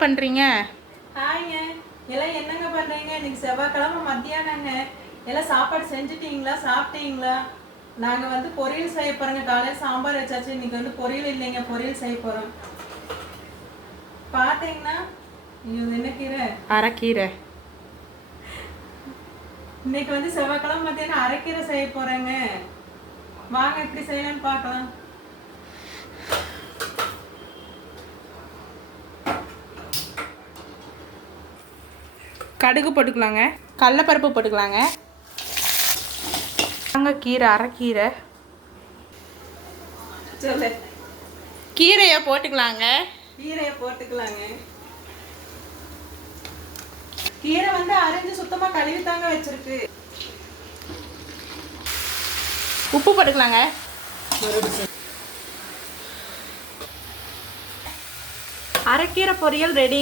பண்றீங்க? ஹாய்ங்க. எல்லாம் என்னங்க பண்றீங்க? இன்னைக்கு செவ்வாய்க்கிழமை மத்தியானங்க. எல்லாம் சாப்பாடு செஞ்சுட்டீங்களா? சாப்பிட்டீங்களா? நாங்க வந்து பொரியல் செய்ய போறோங்க. காலையில் சாம்பார் வச்சாச்சு. இன்னைக்கு வந்து பொரியல் இல்லைங்க, பொரியல் செய்ய போறோம். பாத்தீங்கன்னா இது என்ன கீரை? அரைக்கீரை. இன்னைக்கு வந்து செவ்வாய்க்கிழமை மத்தியானம் அரைக்கீரை செய்ய போறேங்க. வாங்க எப்படி செய்யலாம்னு பார்க்கலாம். கடுகு போட்டுக்கலாங்க, கடலைப்பருப்பு போட்டுக்கலாங்க. கீரை, அரைக்கீரை. சொல்லு. கீரையை போட்டுக்கலாங்க. கீரையை போட்டுக்கலாங்க. கீரை வந்து அரைஞ்சு சுத்தமா கழுவி தாங்க வச்சிருக்கு. உப்பு போட்டுக்கலாங்க. அரைக்கீரை பொரியல் ரெடி.